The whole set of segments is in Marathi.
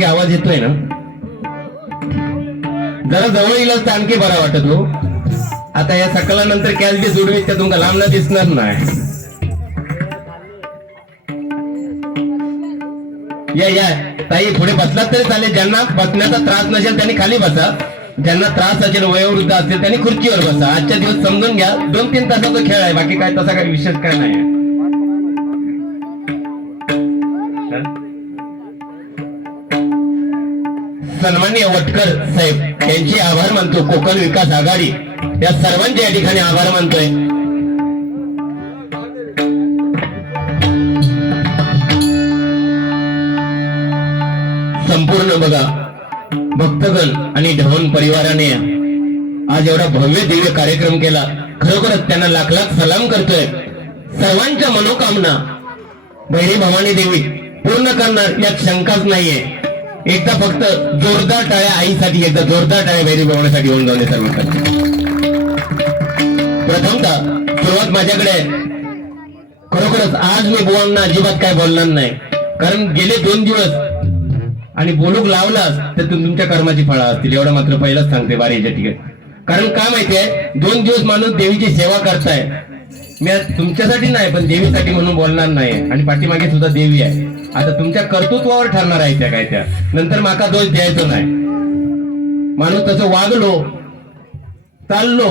की आवाज येतोय ना? जरा जवळ येईल तर आणखी बरा वाटत हो. आता या सकाळानंतर कॅश बी सोडवीत त्या तुमका लांबला दिसणार नाही. या या. ताई पुढे बसलात तरी चालेल. ज्यांना बसण्याचा त्रास नसेल त्यांनी खाली बसा. ज्यांना त्रास असेल वयोवृद्ध असेल त्यांनी खुर्चीवर बसा. आजच्या दिवस समजून घ्या. दोन तीन तासाचा खेळ आहे. बाकी काय तसा काही विशेष काय नाही सन्मान्य वटकर साहेब यांचे आभार मानतो. कोकण विकास आघाडी. या सर्वांचे या ठिकाणी आभार मानतोय. संपूर्ण बघा भक्तगण आणि ढवण परिवाराने आज एवढा भव्य दिव्य कार्यक्रम केला. खरोखरच त्यांना लाख लाख सलाम करतोय. सर्वांच्या मनोकामना बहिणी भवानी देवी पूर्ण करणार यात शंकाच नाहीये. एकदा फक्त जोरदार टाळ्या आईसाठी एकदा जोरदार टाळ्या बहिणी बनवण्यासाठी होऊन जाऊन सर्व प्रथमतः सुरुवात माझ्याकडे खरोखरच आज मी बुवांना अजिबात काय बोलणार नाही. कारण गेले दोन दिवस आणि बोलूक लावलास तर तुम- तुमच्या कर्माची फळं असतील. एवढं मात्र पहिलंच सांगते बारीच्या ठिकाणी कारण का माहितीये दोन दिवस माणूस देवीची सेवा करताय. मी आज तुमच्यासाठी नाही पण देवीसाठी म्हणून बोलणार नाही. आणि पाठीमागे सुद्धा देवी आहे. आता तुमच्या कर्तृत्वावर ठरणार आहे त्या काय त्या. नंतर माका दोष द्यायचो नाही. माणूस तसं वागलो चाललो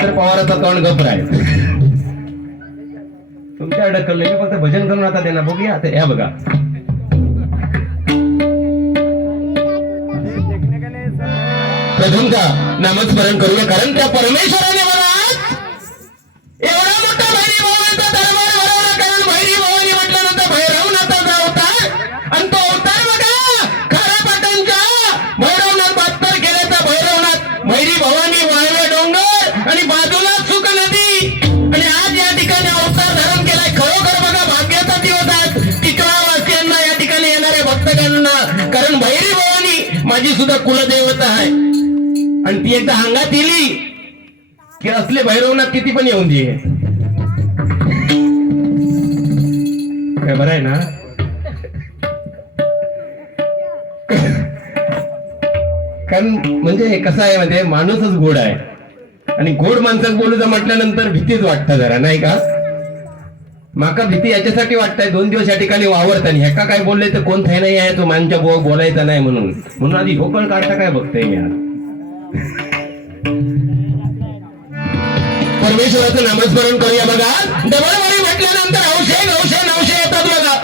तर पवाराचा तोंड गप्प आहे तुमच्या अडकलं मी फक्त भजन करून आता त्यांना बघूया आता. या बघा. प्रथम का नामस्मरण करूया. कारण त्या परमेश्वराने एवढा मोठा भैरी भावाचा दरबार भरवला कारण भैरी भावानी म्हटल्यानंतर भैरवनाथाचा अवतार आणि तो अवतार बघा खऱ्या पाटणच्या भैरवनाथ बहात्तर केल्याचा भैरवनाथ. भैरी भवानी वाळवे डोंगर आणि बाजूला सुख नदी. आणि आज या ठिकाणी अवतार धारण केलाय. खरोखर बघा भाग्याचा दिवस आज. टिकवावासियांना या ठिकाणी येणाऱ्या भक्तकांना कारण भैरी भवानी माझी सुद्धा कुलदेवता आहे. आणि ती एकदा अंगात येली. की असले भैरवनाथ किती पण येऊन दे. काय बरं आहे ना? कारण म्हणजे कसं आहे म्हणजे माणूसच गोड आहे. आणि गोड माणसात बोलू म्हटल्यानंतर भीतीच वाटतं जरा नाही का? माका भीती याच्यासाठी वाटतंय दोन दिवस या ठिकाणी वावरताना ह्याका काय बोलले तर कोण थाय नाही आहे तो मानच्या बो बोलायचा नाही म्हणून. म्हणून आधी ढोकळ काढता काय बघतोय मी परमेश्वराचं नामस्मरण करूया बघा. डबलवारी म्हटल्यानंतर औषध नवशे नवशे येतात बघा.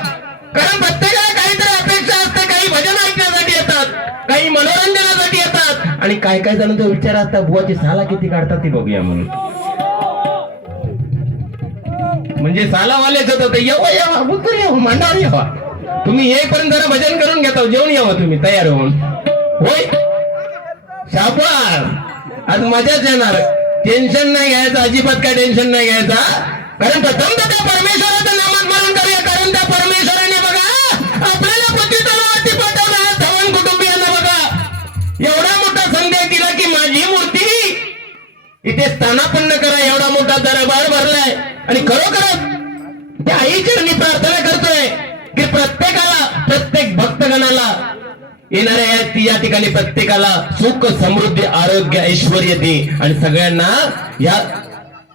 कारण प्रत्येकाला काहीतरी अपेक्षा असते काही भजन ऐकण्यासाठी येतात काही मनोरंजनासाठी येतात. आणि काय काय जण तो विचार असतात बुवाची साला किती काढतात ती बघूया म्हणून. म्हणजे सालावालेच होतं येवा येवा उतर येऊ मांडावर येवा. तुम्ही येईपर्यंत जरा भजन करून घेता जेवण यावा तुम्ही तयार होऊन. होय? शाबार आज मजाच येणार. टेन्शन नाही घ्यायचं अजिबात काय टेन्शन नाही घ्यायचा. कारण प्रथम तर त्या परमेश्वराचं नामस्मरण करूया कारण त्या परमेश्वराने बघा आपल्याला पती तलावरती पाठवला धवन कुटुंबियांना बघा. एवढा मोठा संदेश दिला की माझी मूर्ती इथे स्थानापन्न करा एवढा मोठा दरबार भरलाय. आणि खरोखरच त्या आई चरणी प्रार्थना करतोय की प्रत्येकाला प्रत्येक भक्तगणाला येणाऱ्या या ती या ठिकाणी प्रत्येकाला सुख समृद्धी आरोग्य ऐश्वर दे. आणि सगळ्यांना या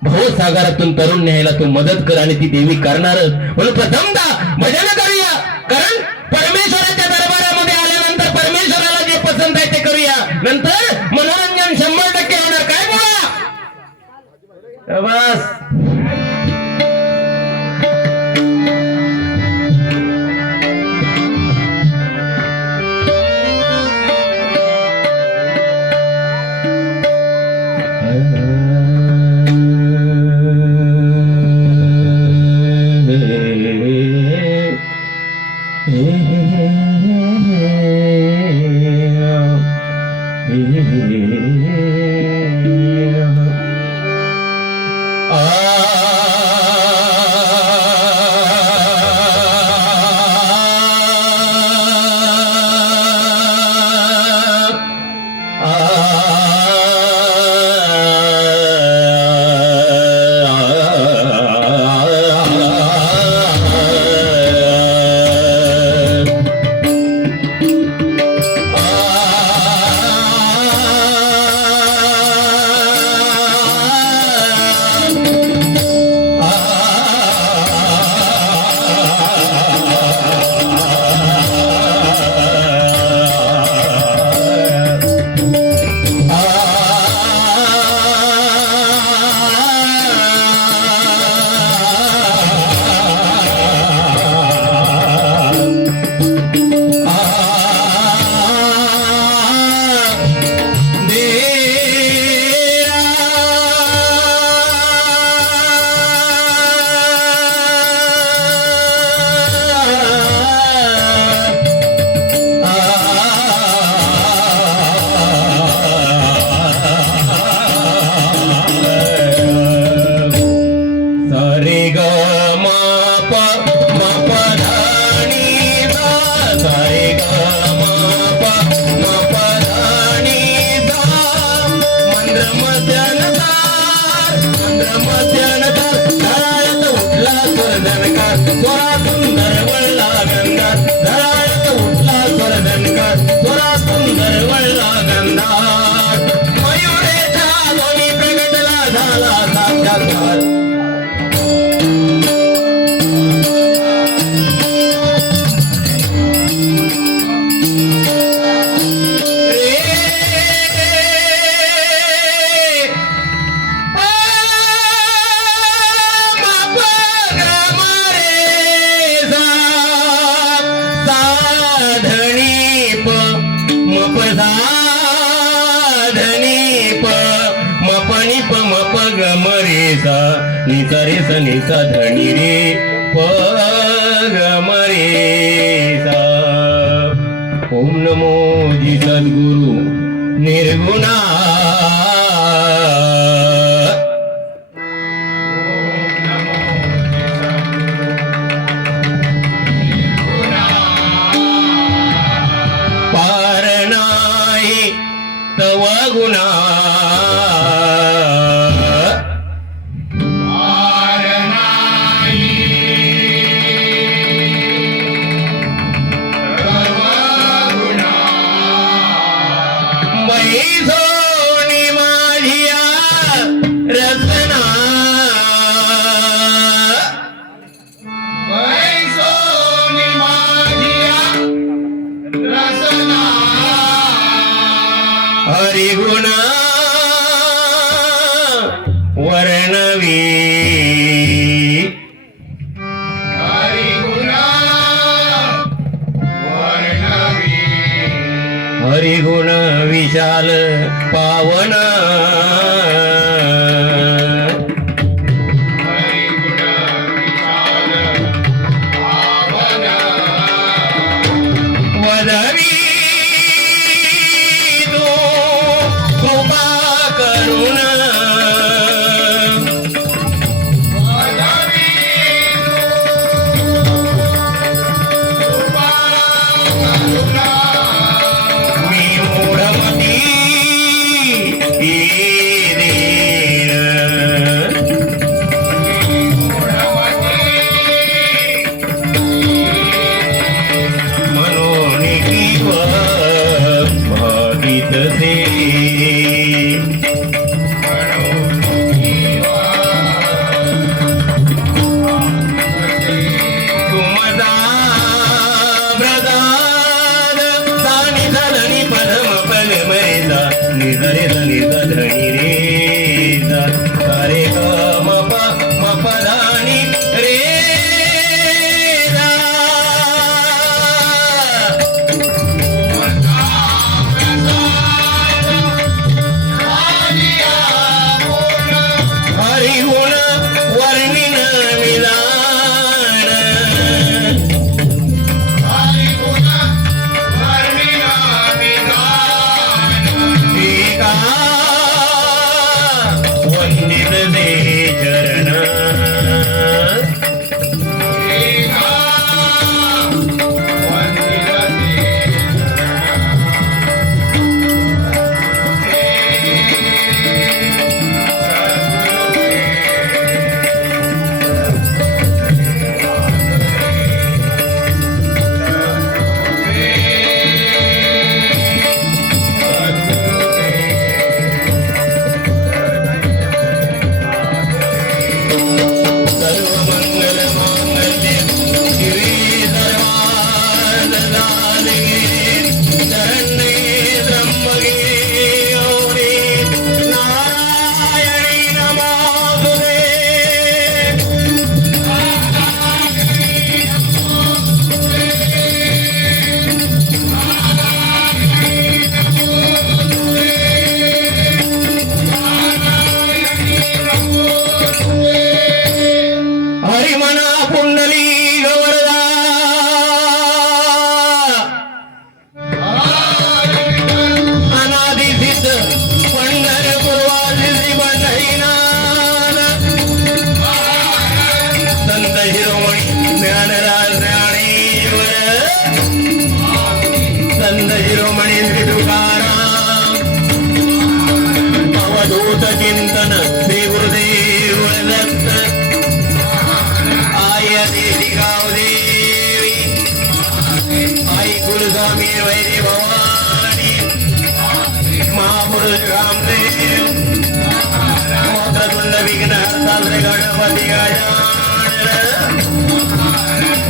भवसागरातून तरुण न्यायला तू मदत कर आणि ती देवी करणारच म्हणून प्रथमतः भजन करूया. कारण परमेश्वराच्या दरबारामध्ये आल्यानंतर परमेश्वराला जे पसंत आहे ते करूया. नंतर मनोरंजन शंभर टक्के होणार. काय बोला?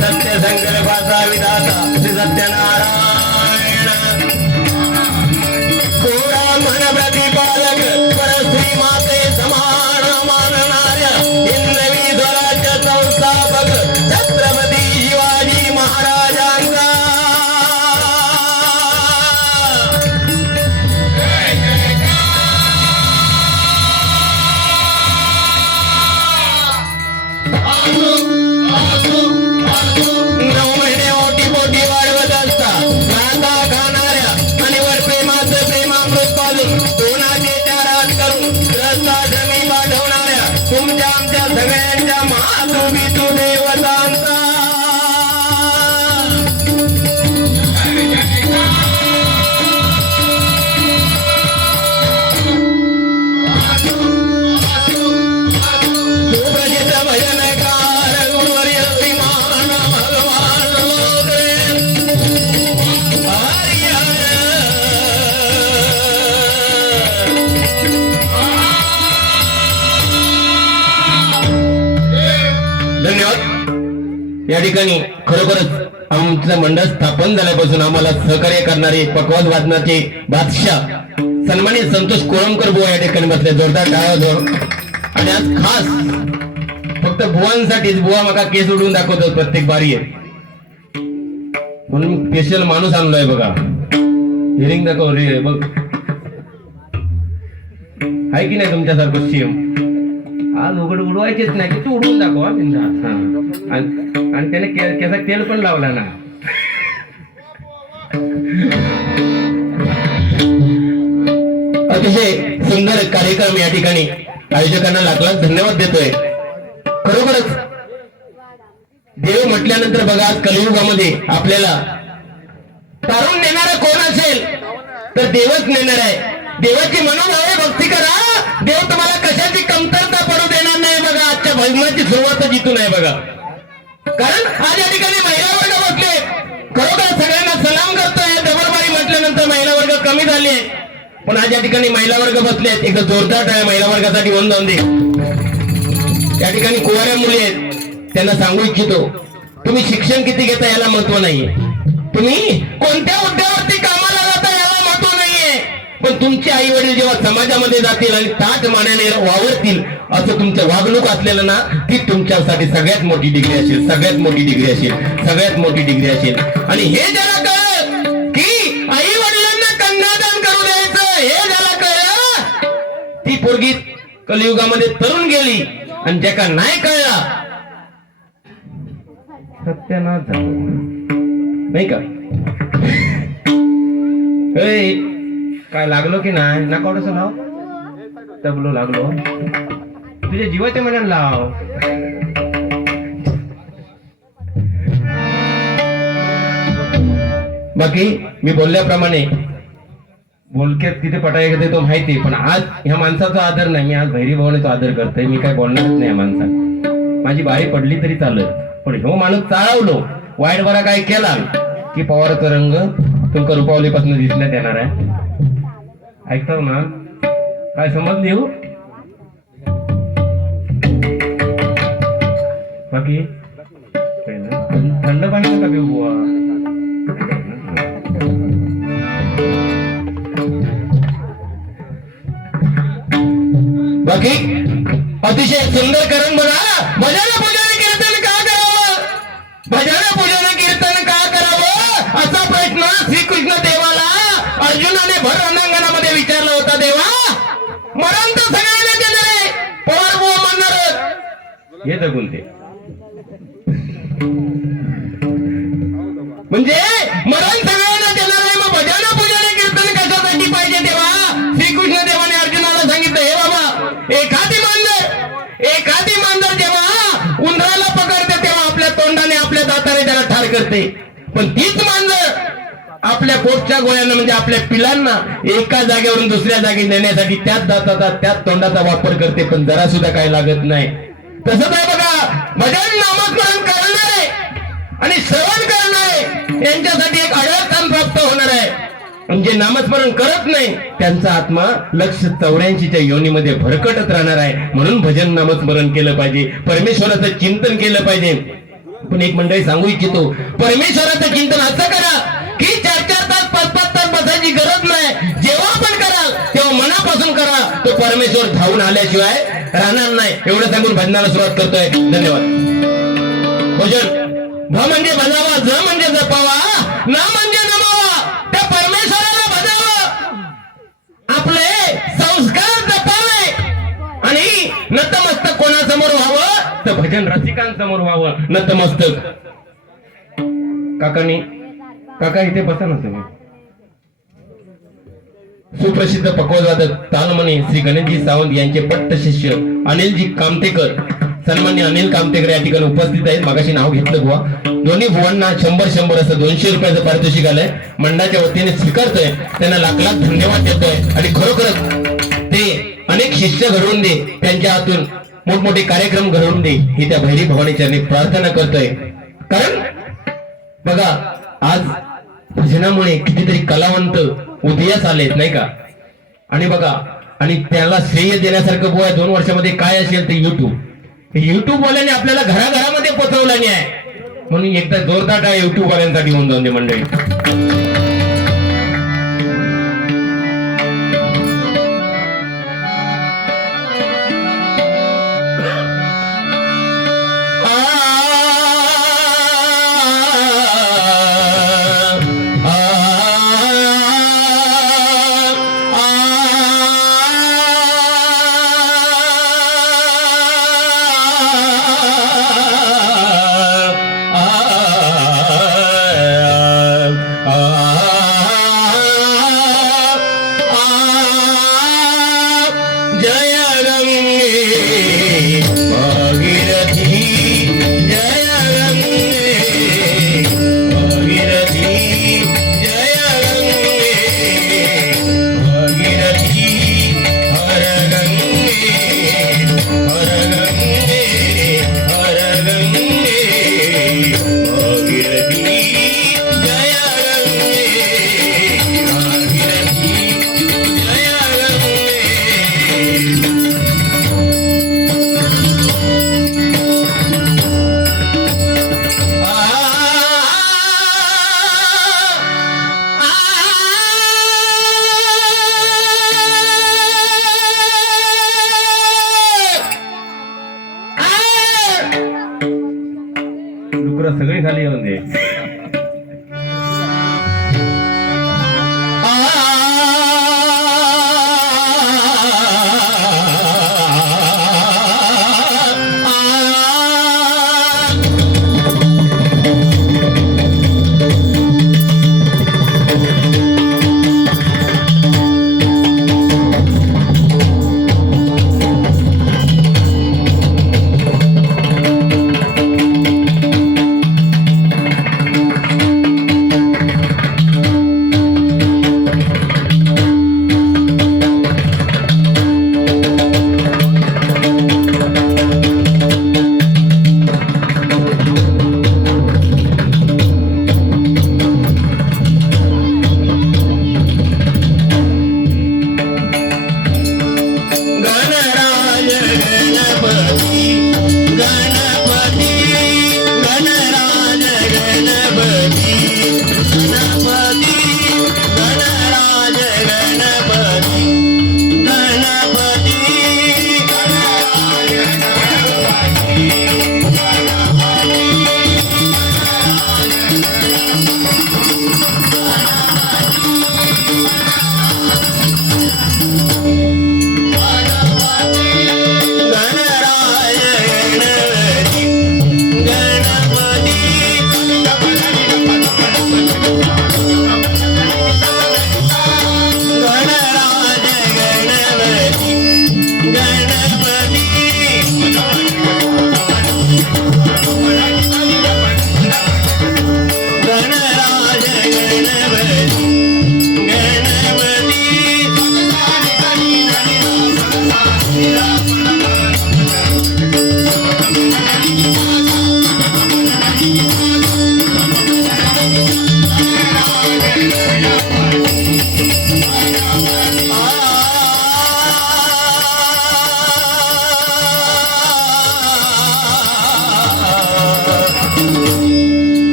सत्य संकल्पाचा विधाता श्री सत्यनारायण. ठिकाणी खरोखरच आमचं मंडळ स्थापन झाल्यापासून आम्हाला सहकार्य करणारे पकवाज वादनाचे बादशाह सन्मानित संतोष कोळंबकर बुवा या ठिकाणी बसले जोरदार टाळ्या आणि आज खास फक्त बुवांसाठीच बुवा मका केस उडवून दाखवतो प्रत्येक बारी म्हणून स्पेशल माणूस आणलोय बघा. हिरिंग दाखव रे बघ. आहे की नाही तुमच्यासारखं सीएम आज उघड उडवायचेच नाही की तू उडवून दाखव हा. हा. आणि आणि त्याने के- केसात तेल पण लावला ना अतिशय सुंदर कार्यक्रम या ठिकाणी आयोजकांना लाख धन्यवाद देतोय खरोखरच देव म्हटल्यानंतर बघा आज कलियुगामध्ये आपल्याला तारून नेणारा कोण असेल तर देवच नेणार आहे देवाची मनोभावे भक्ती करा देव तुम्हाला कशाची कमतरता नाही लग्नाची सुरुवातच इथून आहे बघा. कारण आज या ठिकाणी महिला वर्ग बसले. खरोखर सगळ्यांना सलाम करतोय. दबरबारी म्हटल्यानंतर महिला वर्ग कमी झाले. पण आज या ठिकाणी महिला वर्ग बसले आहेत. एकदा जोरदार आहे महिला वर्गासाठी वंदन दे. या ठिकाणी कुवाऱ्या मुली आहेत. त्यांना सांगू इच्छितो. तुम्ही शिक्षण किती घेता याला महत्त्व नाहीये. तुम्ही कोणत्या हुद्द्यावरती पण तुमचे आई वडील जेव्हा समाजामध्ये जातील आणि ताट मानाने वावरतील असं तुमचं वागणूक असलेलं ना ती तुमच्यासाठी सगळ्यात मोठी डिग्री असेल सगळ्यात मोठी डिग्री असेल सगळ्यात मोठी डिग्री असेल. आणि हे ज्याला कळ की आई वडिलांना कन्यादान करू द्यायचं हे ज्याला कळ ती पोरगी कलियुगामध्ये तरुण गेली आणि ज्याका नाही कळला सत्यनाथ झालं. नाही का? काय लागलो की नाही? ना लाव हो? तबलो लागलो. तुझ्या जीवाचे मनाला लाव. बाकी मी बोलल्याप्रमाणे बोलक्यात तिथे पटाय घेते तो माहिती पण आज ह्या माणसाचा आदर नाही. मी आज भैरी भावनेचा आदर करतोय. मी काय बोलणारच नाही या माणसात माझी बारी पडली तरी चालत पण ह्यो माणूस चाळवलो. वाईट बरा काय केला? की पवाराचा रंग तुमका रुपावलीपासून दिसण्यात येणार आहे. ऐकताव ना. काय समजली हो? बाकी? थंड पाणी नका पिऊ बुवा. बाकी? अतिशय सुंदर करण बघा. भजन पूजन कीर्तन का करावं? भजन पूजन कीर्तन का करावं? असा प्रश्न श्रीकृष्ण देवाला अर्जुनाने भर रणांगणामध्ये विचारला होता देवा. मरण तर सगळ्यांना देणार आहे. पवार बुवा म्हणणार हे जगून ते म्हणजे मरण सगळ्यांना देणार आहे. मग भजन पूजन कीर्तन कशासाठी पाहिजे तेव्हा श्रीकृष्ण देवाने अर्जुनाला सांगितलं हे बाबा एखादी मांजर एखादी मांजर जेव्हा उंदराला पकडते तेव्हा आपल्या तोंडाने आपल्या दाताने त्याला ठार करते. पण तीच मांजर आपल्या पोटच्या गोळ्यांना म्हणजे आपल्या पिलांना एका जागेवरून दुसऱ्या जागी नेण्यासाठी त्याच दाताचा त्याच तोंडाचा वापर करते पण जरा सुद्धा काही लागत नाही. तसंच आहे बघा भजन नामस्मरण करणारे आणि श्रवण करणारे यांच्यासाठी एक अडळ काम प्राप्त होणार आहे. म्हणजे नामस्मरण करत नाही त्यांचा आत्मा लक्ष चौऱ्याऐंशीच्या योनीमध्ये भरकटत राहणार आहे. म्हणून भजन नामस्मरण केलं पाहिजे. परमेश्वराचं चिंतन केलं पाहिजे. पण एक मंडळी सांगू इच्छितो परमेश्वराचं चिंतन असं करा की चार चार तास पाच पाच तास बसायची गरज नाही. जेव्हा पण कराल तेव्हा मनापासून करा. तो परमेश्वर धावून आल्याशिवाय राहणार नाही. एवढं सांगून भजनाला सुरुवात करतोय. धन्यवाद. भजन भ म्हणजे भजावा ज म्हणजे जपावा ना म्हणजे नमावा त्या परमेश्वराला भजावं. आपले संस्कार जपावे. आणि नतमस्तक कोणासमोर व्हावं? तर भजन रसिकांसमोर व्हावं. नतमस्तक. काकानी काका इथे बसा ना तुम्ही. सुप्रसिद्ध पकवाजवादक तालमणी श्री गणेशजी सावंत यांचे पट्ट शिष्य अनिलजी कामतेकर सन्मान्य अनिल कामतेकर या ठिकाणी उपस्थित आहेत. मागाशी नाव घेतलं बुवा. दोन्ही भुवांना शंभर शंभर असं दोनशे रुपयाचं पारितोषिक आलंय. मंडळाच्या वतीने स्वीकारतोय. त्यांना लाख लाख धन्यवाद देतोय. आणि खरोखरच ते अनेक शिष्य घडवून दे. त्यांच्या हातून मोठमोठे कार्यक्रम घडवून दे. ही त्या भैरी भवानी चरणी प्रार्थना करतोय. कारण बघा आज भजनामुळे कितीतरी कलावंत उदयास आलेत नाही का? आणि बघा आणि त्याला श्रेय देण्यासारखं बोया दोन वर्षामध्ये काय असेल ते युट्यूब युट्यूब वाल्याने आपल्याला घराघरामध्ये पोचवलं आहे म्हणून एकदा जोरदार टाळ्या युट्यूब वाल्यांसाठी होऊन जाऊन दे मंडळी. Yeah. सगळी खाली येऊन दे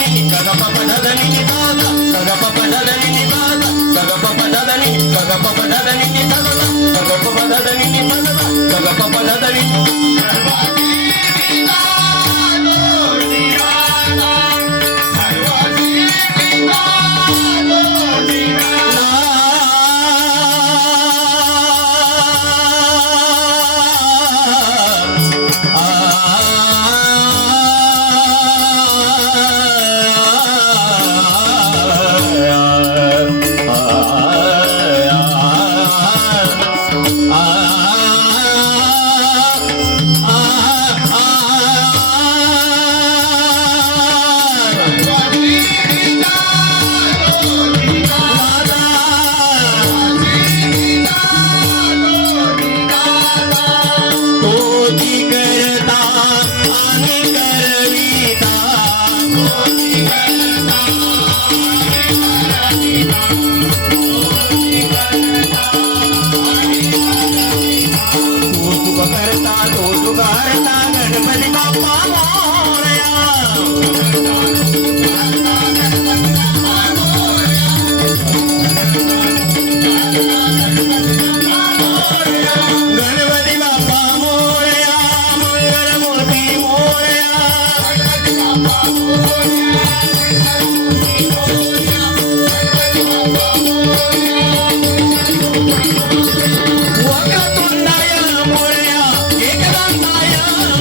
పడదని గగప పడదని నిదాన గగప పడదని నిదాన గగప పడదని గగప పడదని నిదాన గగప పడదని నిదాన గగప పడదని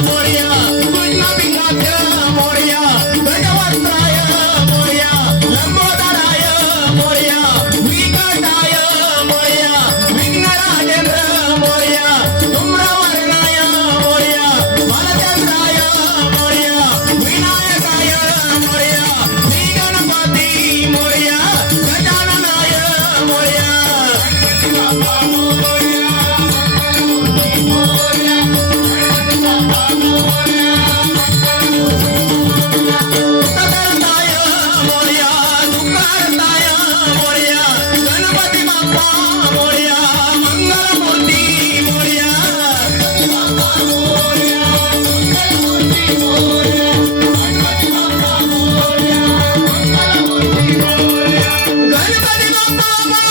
morir. Thank you.